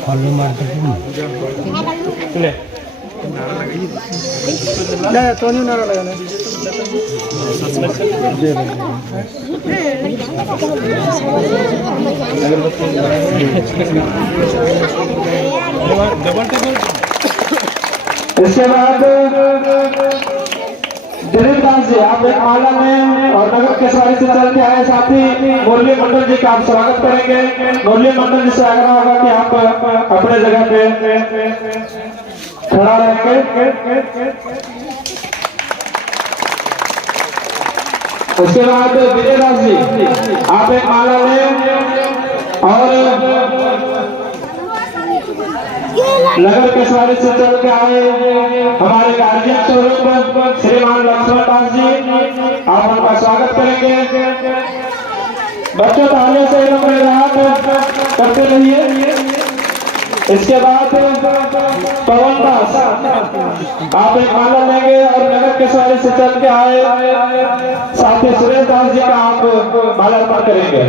Follow मारते तो नहीं नारा लगाना इसके बाद दिलीप दास जी आप एक माला में और नगर के सवारी से चल के आए साथी मुरली मंडल जी का आप स्वागत करेंगे। मुरली मंडल जी से आग्रह होगा कि आप अपने जगह पे खड़ा रहेंगे। उसके बाद विजय दास जी आप एक माला लें और नगर के सवारी से चल के आए हमारे गार्जियन स्वरूप श्रीमान लक्ष्मण दास जी आप उनका स्वागत करेंगे। बच्चों तालियों से लोग राहत करते रहिए। इसके बाद पवन दास आप एक माला लेंगे और नगर के सवारी से चल के आए साथी सुरेश दास जी का आप माला अर्पण करेंगे।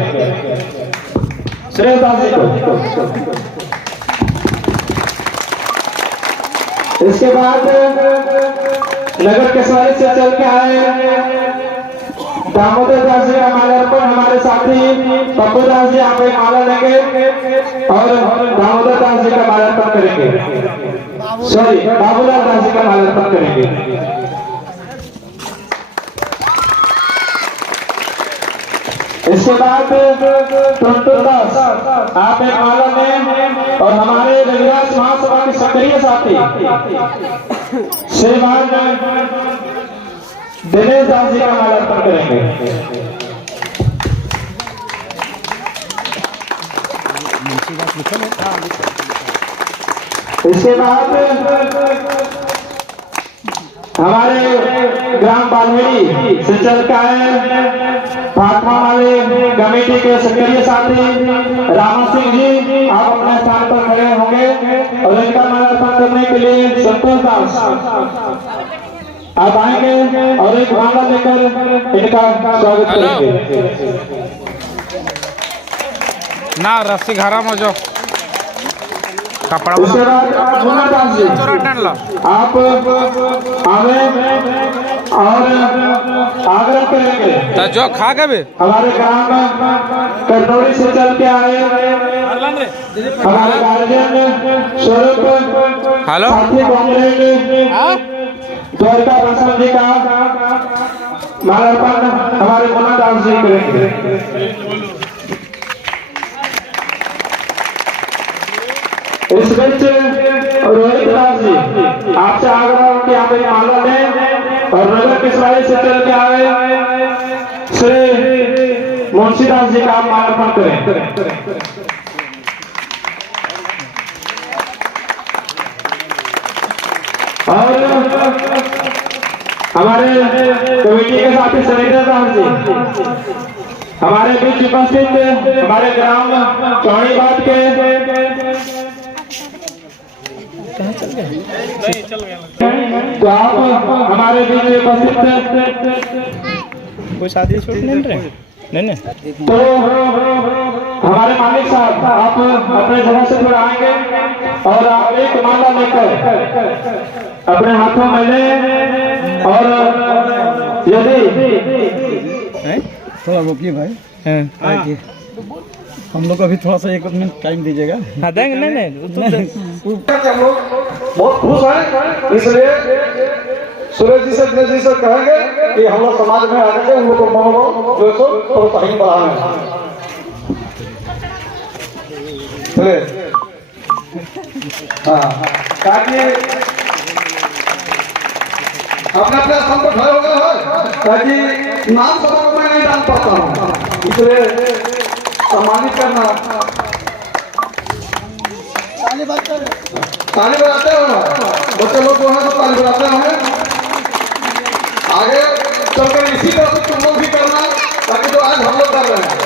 सुरेश दास जी को। इसके बाद नगर के सवारी से चल के आए दामोदर दास जी का माला अर्पण हमारे साथी पप्पू दास जी आप एक माला लेंगे और दामोदर दास जी का माला अर्पण करेंगे। सॉरी बाबूलाल दास जी का माला अर्पण करेंगे। इसके बाद टुनटुन दास आप एक माला में और हमारे रविराज महासभा के सक्रिय साथी श्रीमान दिनेश दास जी का माला अर्पण करेंगे। इसके बाद हमारे ग्राम बालमेड़ी से चल के आए फातमा वाले कमेटी के सक्रिय साथी रामा सिंह जी आप अपने स्थान पर खड़े होंगे और इनका माला अर्पण करने के लिए संतोष दास आप आएंगे और एक माला लेकर इनका स्वागत करेंगे। ना रस्सी घरा में जो कपड़ा उसके बाद मुन्ना दास जी आप हमें और आग्रह करेंगे तो जो खा के भी हमारे ग्राम करनौली से चल के आए हमारे गार्जियन स्वरूप हेलो साथी कांग्रेस द्वारका प्रसाद जी का माला अर्पण हमारे मुन्ना दास जी करेंगे। इस बीच रोहित दास जी आपसे आग्रह कि आप एक माला लें और नगर के सवारी से चल के आए श्री मुंशीदास जी का आप माला अर्पण करें। और हमारे कमेटी के साथी सुरेंद्र दास जी हमारे बीच उपस्थित हमारे ग्राम चौड़ी बात के तो आप हमारे बीच उपस्थित कोई शादी छूट नहीं रहे नहीं तो हमारे मालिक साहब आप अपने जगह से थोड़ा आएंगे और आप एक माला लेकर अपने हाथों में लें और यदि थोड़ा रोकिए भाई आइए हम लोग अभी थोड़ा सा 1 मिनट टाइम दीजिएगा। हाँ देंगे नहीं हम लोग बहुत खुश हैं इसलिए सुरेश जी से दिनेश जी से कहेंगे कि हम लोग समाज में आके उन लोग को मनोबल जो सो प्रोत्साहन बढ़ाएं। चलिए हाँ ताकि अपने अपने स्थान पर खड़े हो गए हैं ताकि नाम सभा को मैं नहीं डाल पाता हूँ इसलिए सम्मानित करना। ताली बजाते हो बच्चे लोग जो है तो ताली बजाते हैं। आगे चलकर इसी तरह से तुम लोग भी करना ताकि जो आज हम लोग कर रहे हैं।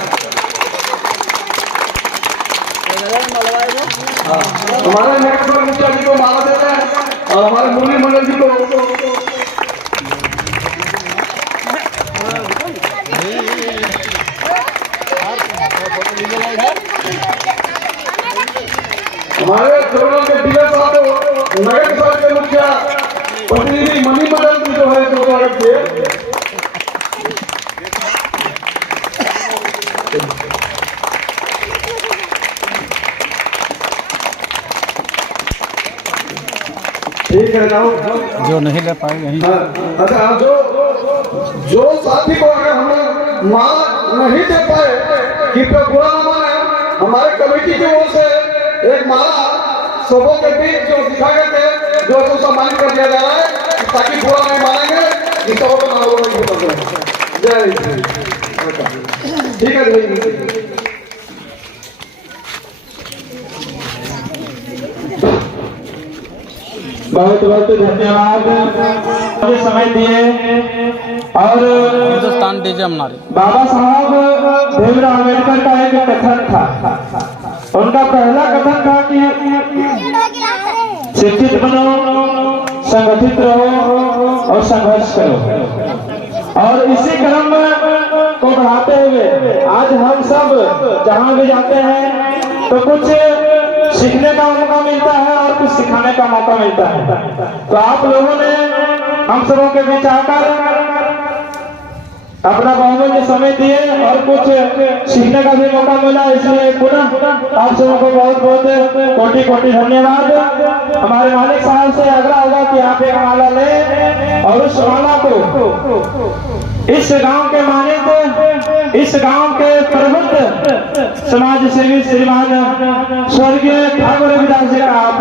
हमारे नगर मुखिया जी को माला देते हैं और हमारे मुरली मंडल जी को हमारे चरणों के डीलर साहब नगर निगम के मुखिया प्रतिनिधि मनी मंडल की जो है जो स्वागत किए। ठीक है जाओ। जो नहीं ले पाए यहीं अच्छा जो साथी को अगर हम माला नहीं दे पाए कृपया बुरा न माने। हमारे कमेटी की ओर से एक माला सबों के बीच जो दिखाए गए थे जो उसको सम्मानित कर दिया जा रहा है ताकि बुरा नहीं मानेंगे इस सबों को नाम नहीं होता। जय ठीक है। बहुत बहुत धन्यवाद मुझे समय दिए। और हिंदुस्तान डीजे हमारे बाबा साहब भीमराव अम्बेडकर का एक कथन था। उनका पहला कथन था कि शिक्षित बनो, संगठित रहो और संघर्ष करो। और इसी क्रम को बढ़ाते हुए आज हम सब जहां भी जाते हैं तो कुछ सीखने का मौका मिलता है और कुछ सिखाने का मौका मिलता है। तो आप लोगों ने हम सबों के बीच आकर अपना बहुमूल्य समय दिए और कुछ सीखने का भी मौका मिला, इसलिए पुनः आप सबों को बहुत बहुत कोटि कोटि धन्यवाद। हमारे मालिक साहब से आग्रह होगा कि आप एक माला लें और उस माला को इस गांव के मानित, इस गांव के प्रबुद्ध समाज सेवी श्रीमान स्वर्गीय ठाकुर रविदास जी का आप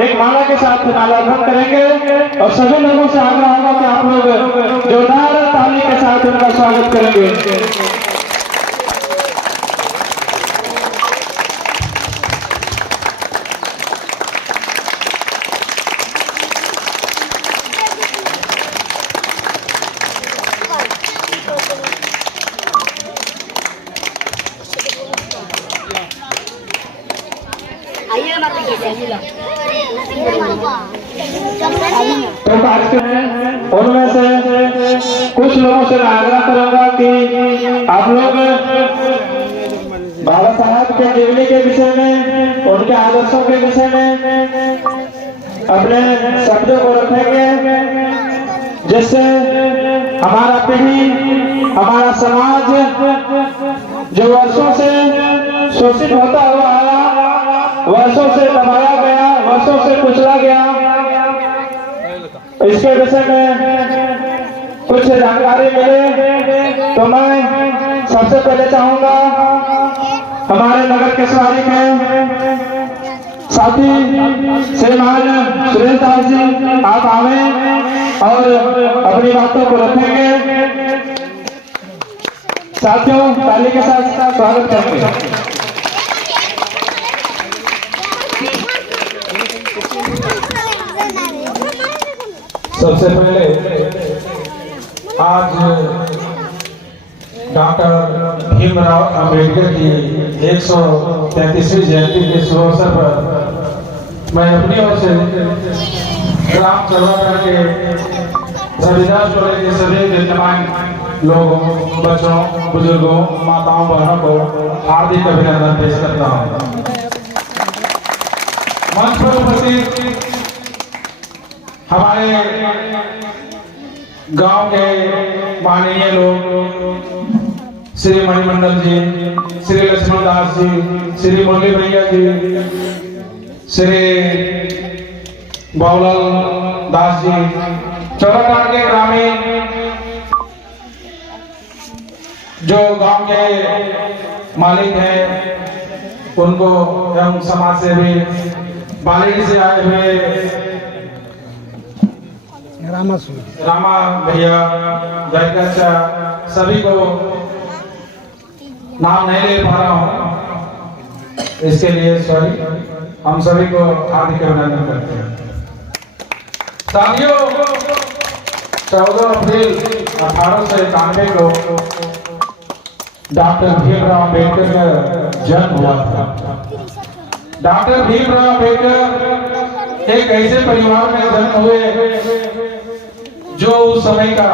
एक माला के साथ मालार्पण करेंगे। और सभी लोगों से आग्रह होगा कि आप लोग जोरदार ताली के साथ उनका स्वागत करेंगे। तो उनमें से कुछ लोगों से मैं आग्रह करूंगा कि आप लोग बाबा साहब के जीवनी के विषय में, उनके आदर्शों के विषय में अपने शब्दों को रखेंगे, जिससे हमारा पीढ़ी, हमारा समाज जो वर्षों से शोषित होता हुआ आया, वर्षों से दबाया गया, वर्षों से कुचला गया, इसके विषय में कुछ जानकारी मिले। तो मैं सबसे पहले चाहूंगा हमारे नगर केसवारी के साथी श्रीमान सुरेश दास जी आप आवे और अपनी बातों को रखेंगे। साथियों ताली के साथ स्वागत करेंगे। सबसे पहले आज डॉक्टर भीमराव अंबेडकर की 133वीं जयंती के शुभ अवसर पर मैं अपनी ओर से ग्राम चरवागढ़ के रविदास टोले के सभी विद्यमान लोगों, बच्चों, बुजुर्गों, माताओं, बहनों को हार्दिक अभिनंदन पेश करता हूँ। मंच पर उपस्थित हमारे गांव के माननीय लोग श्री मणिमंडल जी, श्री लक्ष्मण दास जी, श्री मुरली भैया जी, श्री बाबूलाल दास जी, चौराटाट के ग्रामीण जो गांव के मालिक हैं उनको एवं समाज सेवी बाली से आए हुए रामा भैया, जयका, सभी को नाम नहीं ले पा रहा हूँ, इसके लिए सॉरी। हम सभी को हार्दिक अभिनंदन करते हैं। साथियों 14 अप्रैल 1891 को डॉक्टर भीमराव अम्बेडकर का जन्म हुआ था। डॉक्टर भीमराव अम्बेडकर एक ऐसे परिवार में जन्म हुए जो उस समय का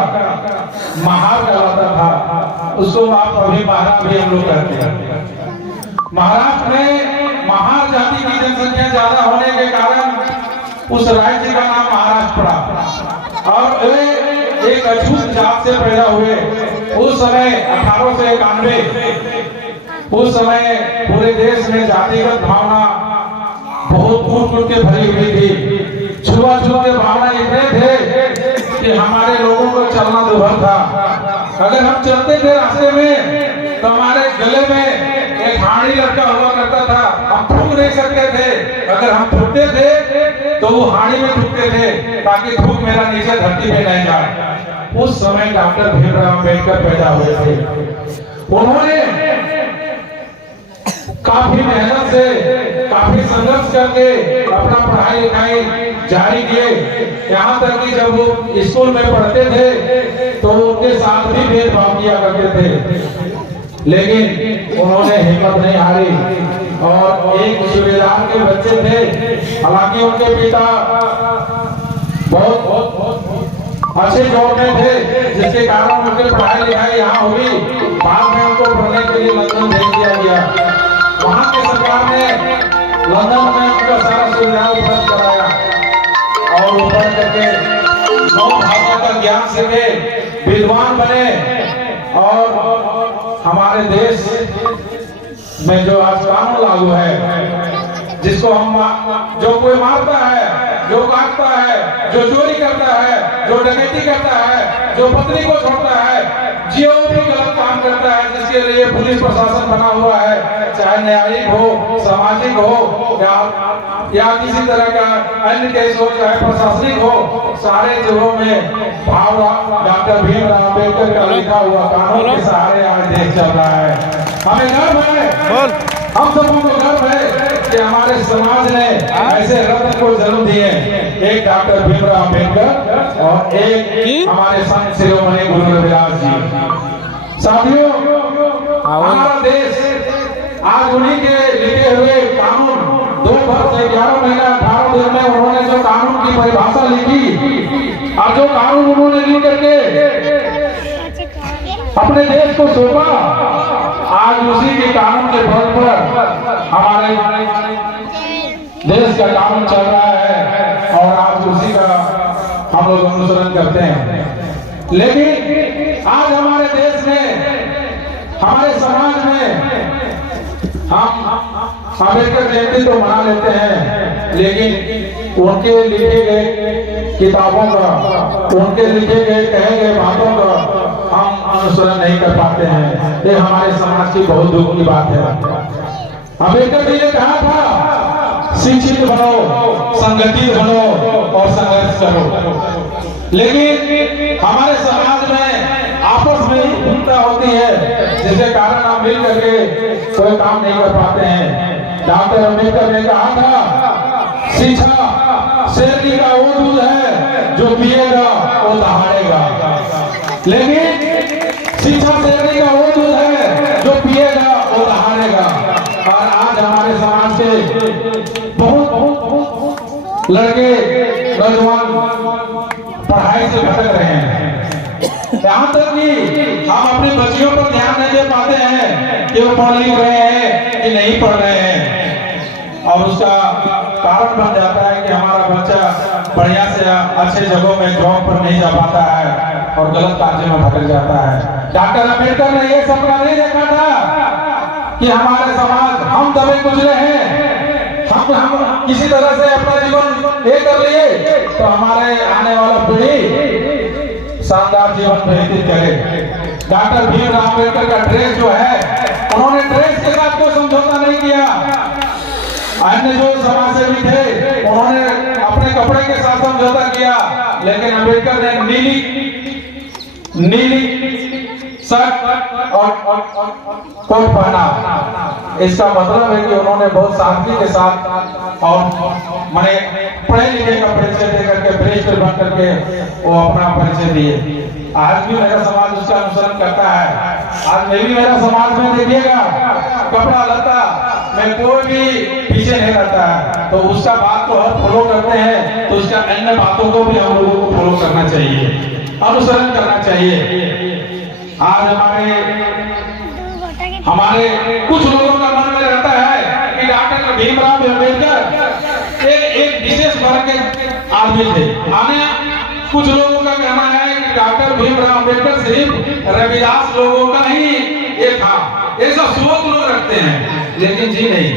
महार कहलाता था, उसको आप अभी महाराज भी हम लोग कहते हैं। महाराष्ट्र में महार जाति की जनसंख्या ज्यादा होने के कारण उस राज्य का नाम महाराष्ट्र पड़ा और वे एक अछूत जात से पैदा हुए। उस समय 1891 उस समय पूरे देश में जातिगत भावना बहुत कूट के भरी हुई थी। छुआछूत के भावना इतने थे कि हमारे लोगों को चलना दुभर था। अगर हम चलते थे रास्ते में तो हमारे गले में एक हाड़ी लटका हुआ करता था, हम थूक नहीं सकते थे। अगर हम थूकते थे तो वो हाड़ी में थूकते थे ताकि थूक मेरा नीचे धरती पे नहीं जाए। उस समय डॉक्टर भीमराव अंबेडकर पैदा हुए थे। उन्होंने काफी मेहनत से, काफी संघर्ष करके अपना पढ़ाई लिखाई जारी किए। यहाँ तक कि जब वो स्कूल में पढ़ते थे तो उनके साथ भी भेदभाव किया करते थे, लेकिन उन्होंने हिम्मत नहीं हारी और एक सूबेदार के बच्चे थे। हालांकि उनके पिता बहुत अच्छे जॉब में थे, जिसके कारण उनकी पढ़ाई लिखाई यहाँ हुई। बाद में उनको पढ़ने के लिए लंदन भेज दिया गया। वहाँ की सरकार ने लंदन में उनका सारा सुविधा उपलब्ध कराया और वो पढ़ करके 9 भाषा का ज्ञान सीखे, विद्वान बने और हमारे देश में जो आज कानून लागू है, जिसको हम जो कोई मारता है, जो काटता है, जो चोरी करता है, जो डकैती करता है, जो पत्नी को छोड़ता है, जो भी गलत काम करता है, जिसके लिए पुलिस प्रशासन बना हुआ है, चाहे न्यायिक हो, सामाजिक हो या किसी तरह का अन्य केस हो, चाहे प्रशासनिक हो, सारे जिलों में भाव डॉक्टर भीमराव अंबेडकर का लिखा हुआ कानून के सहारे आज देश चल रहा है। हमें गर्व है, हम सबको को गर्व है कि हमारे समाज ने ऐसे रत्न को जन्म दिए, एक डॉक्टर भीमराव अंबेडकर और एक हमारे संत शिरोमणि गुरु रविदास जी। साथियों, हमारा देश आज उन्हीं के लिखे हुए कानून 2 वर्ष 11 महीना 18 दिन में उन्होंने जो कानून की परिभाषा लिखी और जो कानून उन्होंने लिख करके अपने देश को सौंपा, आज उसी के कानून के बल पर हमारे देश का कानून चल रहा है और आज उसी का हम लोग अनुसरण करते हैं। लेकिन आज हमारे देश में, हमारे समाज में हम अम्बेडकर जयंती तो मना लेते हैं, लेकिन उनके लिखे गए किताबों का, उनके लिखे गए कहे गए बातों का हम अनुसरण नहीं कर पाते हैं। ये हमारे समाज की बहुत दुख की बात है। अम्बेडकर जी ने कहा था, शिक्षित बनो, संगठित बनो और संघर्ष करो। लेकिन हमारे समाज में आपस में ही भिन्नता होती है, जिसके कारण हम मिल करके कोई काम नहीं कर पाते हैं। डॉक्टर अंबेडकर ने कहा था, शिक्षा शेरनी का वो दूध है जो पिएगा वो दहाड़ेगा, लेकिन शिक्षा शेरनी का वो दूध है जो पिएगा वो दहाड़ेगा। और आज हमारे समाज के बहुत लड़के नौजवान पढ़ाई से भटक रहे हैं। यहाँ तक कि हम अपनी बच्चियों पर ध्यान नहीं दे पाते हैं कि वो पढ़ लिख रहे हैं कि नहीं पढ़ रहे हैं, और उसका कारण बन जाता है कि हमारा बच्चा बढ़िया से अच्छे जगहों में जॉब पर नहीं जा पाता है और गलत कार्यों में भटक जाता है। डॉक्टर अंबेडकर ने यह सपना नहीं देखा था कि हमारे समाज हम दबे कुचले हैं, हम किसी तरह से अपना जीवन ये कर लिए तो हमारे आने वाला पीढ़ी शानदार जीवन व्यतीत करे। डॉक्टर भीमराव अंबेडकर का ड्रेस जो है, उन्होंने ड्रेस के साथ कोई समझौता नहीं किया। अन्य जो समाजसेवी थे उन्होंने अपने कपड़े के साथ समझौता किया, लेकिन अंबेडकर ने नीली शर्ट और कोट पहना। इसका मतलब है कि उन्होंने बहुत सादगी के साथ और मैंने पढ़े लिखे का परिचय दे करके बैरिस्टर बन करके वो अपना परिचय दिए। आज भी मेरा समाज उसका अनुसरण करता है। आज मैं भी मेरा समाज में देखिएगा, कपड़ा लता में कोई भी पीछे नहीं रहता है, तो उसका बात को हम फॉलो करते हैं, तो उसका अन्य बातों को भी हम लोगों को फॉलो करना चाहिए, अनुसरण करना चाहिए। आज हमारे कुछ लोगों का मन में रहता है कि डॉक्टर भीमराव अम्बेडकर एक विशेष वर्ग के आदमी थे। माने कुछ लोगों का कहना है कि डॉक्टर भीमराव अम्बेडकर सिर्फ रविदास लोगों का ही ये था, ऐसा सोच लोग रखते हैं, लेकिन जी नहीं,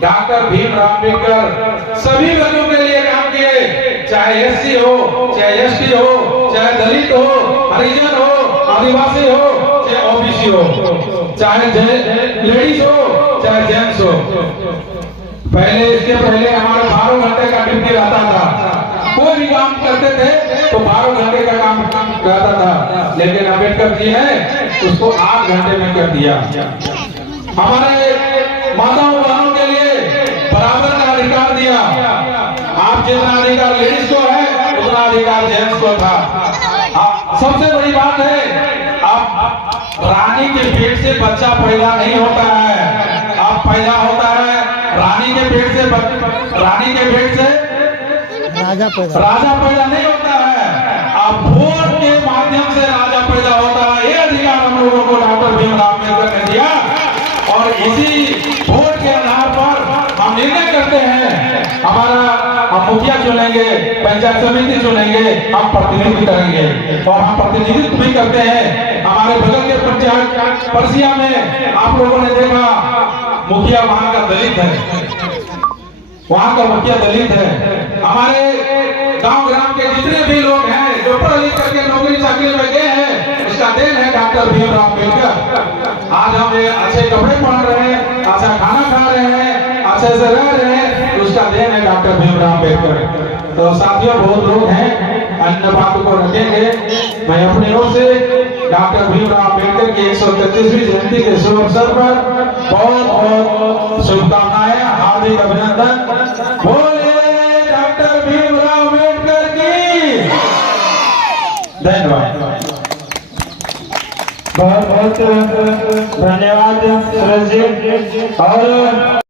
डॉक्टर भीमराव अम्बेडकर सभी वर्गों के लिए काम किए, चाहे एससी हो, चाहे एसटी हो, चाहे दलित हो, हरिजन हो, आदिवासी हो, चाहे ओबीसी हो, चाहे लेडीज हो, चाहे जेंट्स हो। पहले इसके पहले हमारे 12 घंटे का ड्यूटी रहता था, कोई भी काम करते थे तो 12 घंटे का काम रहता था, लेकिन अम्बेडकर जी ने उसको 8 घंटे में कर दिया। हमारे माताओं बहनों के लिए बराबर का अधिकार दिया। आप जितना अधिकार लेडीज को है उतना अधिकार जेंट्स को था। सबसे बड़ी बात है, आप रानी के पेट से बच्चा पैदा नहीं होता है, आप पैदा होता है रानी के पेट से, रानी के पेट से राजा पैदा नहीं होता है, आप वोट के माध्यम से राजा पैदा होता है। ये अधिकार हम लोगों को डॉक्टर भीमराव अम्बेडकर ने दिया, और इसी वोट के आधार पर हम निर्णय करते हैं। हम मुखिया चुनेंगे, पंचायत समिति चुनेंगे, हम प्रतिनिधित्व करेंगे, और हम प्रतिनिधित्व भी करते हैं। हमारे बगल के पंचायत परसिया में आप लोगों ने देखा, मुखिया वहां का दलित है, वहां का मुखिया दलित है। हमारे गांव ग्राम के जितने भी लोग हैं जो पढ़ लिख करके नौकरी चाकरी में गए हैं, उसका देन है डॉक्टर भीमराव अम्बेडकर। आज हम अच्छे कपड़े पहन रहे हैं, अच्छा खाना खा रहे हैं, अच्छे से रह रहे हैं, उसका देन है डॉक्टर भीमराव अम्बेडकर। तो साथियों, बहुत लोग हैं, अन्य बातों को रखेंगे। मैं अपनी ओर से डॉक्टर भीमराव अम्बेडकर की 133वीं जयंती के शुभ अवसर पर बहुत बहुत शुभकामनाएं, हार्दिक अभिनंदन। बोले डॉक्टर भीमराव अम्बेडकर की धन्यवाद। बहुत बहुत धन्यवाद सुरेश जी। और